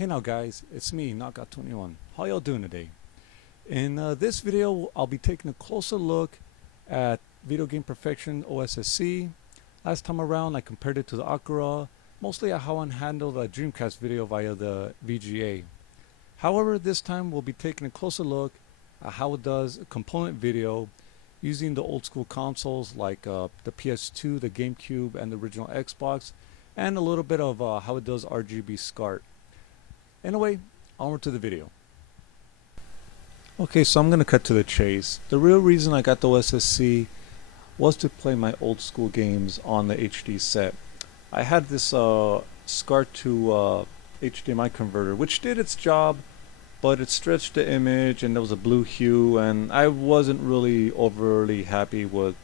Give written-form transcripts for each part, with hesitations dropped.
Hey now guys, it's me, Knockout21. How y'all doing today? In this video, I'll be taking a closer look at Video Game Perfection OSSC. Last time around, I compared it to the Akura, mostly at how I handled a Dreamcast video via the VGA. However, this time we'll be taking a closer look at how it does a component video using the old school consoles like the PS2, the GameCube, and the original Xbox, and a little bit of how it does RGB Scart. Anyway, onward to the video. Okay, so I'm going to cut to the chase. The real reason I got the OSSC was to play my old school games on the HD set. I had this SCART to HDMI converter, which did its job, but it stretched the image and there was a blue hue, and I wasn't really overly happy with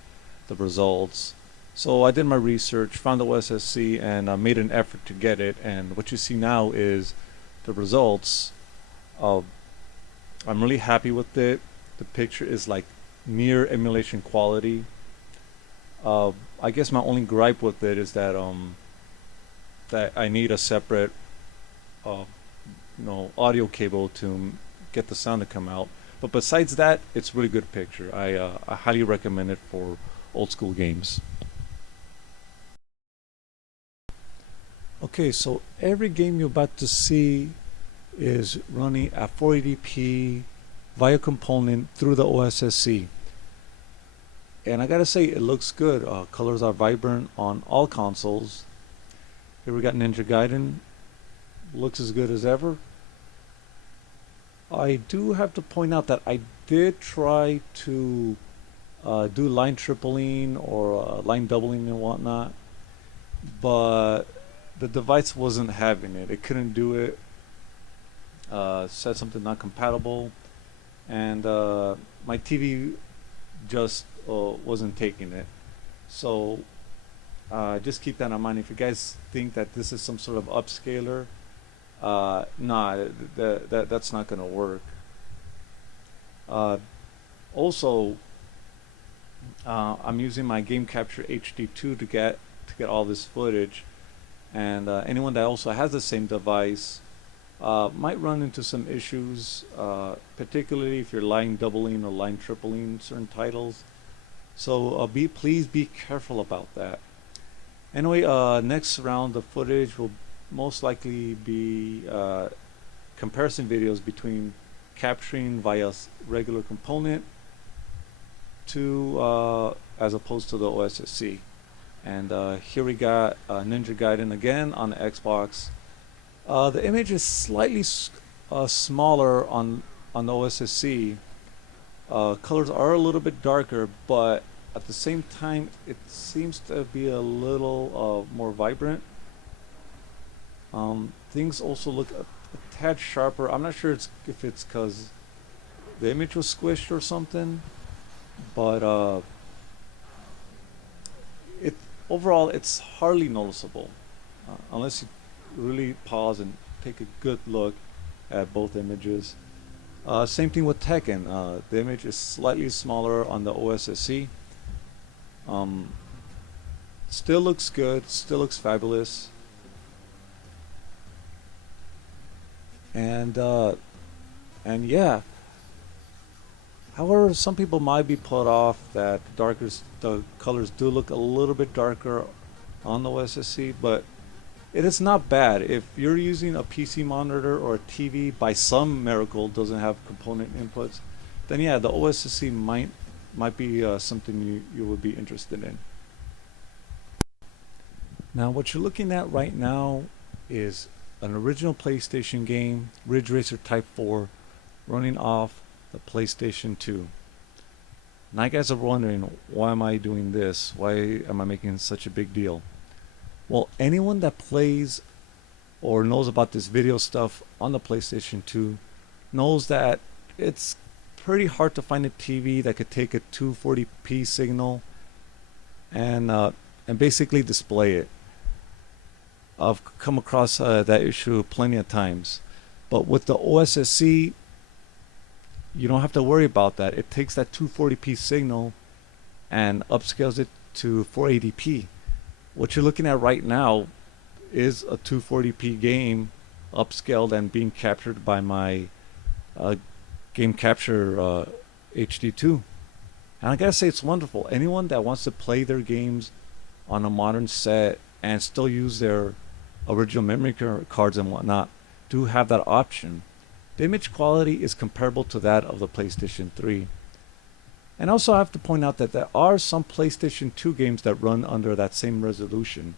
the results. So I did my research, found the OSSC, and made an effort to get it, and what you see now is the results. I'm really happy with it. The picture is like near emulation quality. I guess my only gripe with it is that that I need a separate audio cable to get the sound to come out. But besides that, it's a really good picture. I highly recommend it for old school games. Okay, so every game you're about to see is running at 480p via component through the OSSC. And I gotta say, it looks good. Colors are vibrant on all consoles. Here we got Ninja Gaiden. Looks as good as ever. I do have to point out that I did try to do line tripling or line doubling and whatnot, but the device wasn't having it. It couldn't do it. Said something not compatible, and my TV just wasn't taking it. So just keep that in mind. If you guys think that this is some sort of upscaler, nah, that's not gonna work. Also, I'm using my Game Capture HD2 to get all this footage. And anyone that also has the same device might run into some issues, particularly if you're line doubling or line tripling certain titles. So please be careful about that. Anyway, next round of footage will most likely be comparison videos between capturing via regular component to as opposed to the OSSC. And here we got Ninja Gaiden again on the Xbox. The image is slightly smaller on the OSSC. Colors are a little bit darker, but at the same time it seems to be a little more vibrant. Things also look a tad sharper. I'm not sure if it's because the image was squished or something, but overall, it's hardly noticeable unless you really pause and take a good look at both images. Same thing with Tekken. The image is slightly smaller on the OSSC. Still looks good, still looks fabulous. And yeah. However, some people might be put off that the colors do look a little bit darker on the OSSC, but it is not bad. If you're using a PC monitor or a TV by some miracle doesn't have component inputs, then yeah, the OSSC might be something you would be interested in. Now, what you're looking at right now is an original PlayStation game, Ridge Racer Type 4, running off the PlayStation 2. Now you guys are wondering, why am I doing this? Why am I making such a big deal? Well, anyone that plays or knows about this video stuff on the PlayStation 2 knows that it's pretty hard to find a TV that could take a 240p signal and basically display it. I've come across that issue plenty of times, but with the OSSC, you don't have to worry about that. It takes that 240p signal and upscales it to 480p. What you're looking at right now is a 240p game upscaled and being captured by my game capture HD2. And I gotta say, it's wonderful. Anyone that wants to play their games on a modern set and still use their original memory cards and whatnot do have that option. The image quality is comparable to that of the PlayStation 3. And also I have to point out that there are some PlayStation 2 games that run under that same resolution.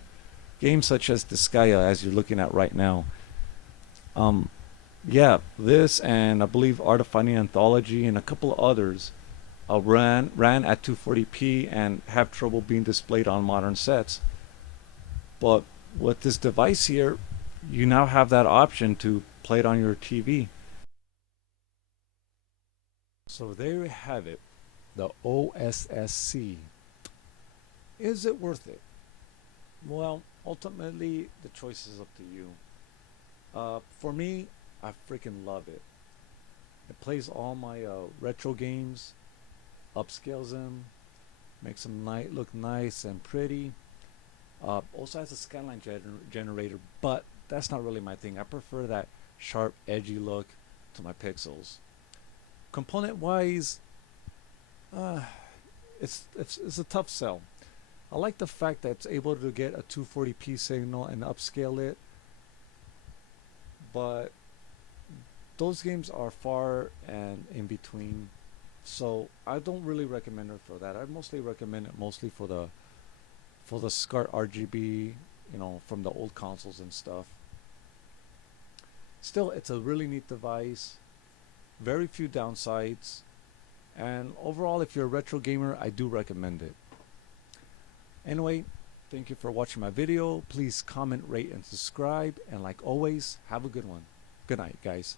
Games such as Disgaea, as you're looking at right now. Yeah, this and I believe Art of Fighting Anthology and a couple of others ran at 240p and have trouble being displayed on modern sets. But with this device here, you now have that option to play it on your TV. So there you have it, the OSSC. Is it worth it? Well, ultimately, the choice is up to you. For me, I freaking love it. It plays all my retro games, upscales them, makes them look nice and pretty. Also has a skyline generator, but that's not really my thing. I prefer that sharp, edgy look to my pixels. Component-wise, it's a tough sell. I like the fact that it's able to get a 240p signal and upscale it, but those games are far and in between, so I don't really recommend it for that. I mostly recommend it for the Scart RGB, from the old consoles and stuff. Still, it's a really neat device, very few downsides, and overall, if you're a retro gamer, I do recommend it. Anyway, thank you for watching my video. Please comment, rate, and subscribe, and like always, have a good one. Good night, guys.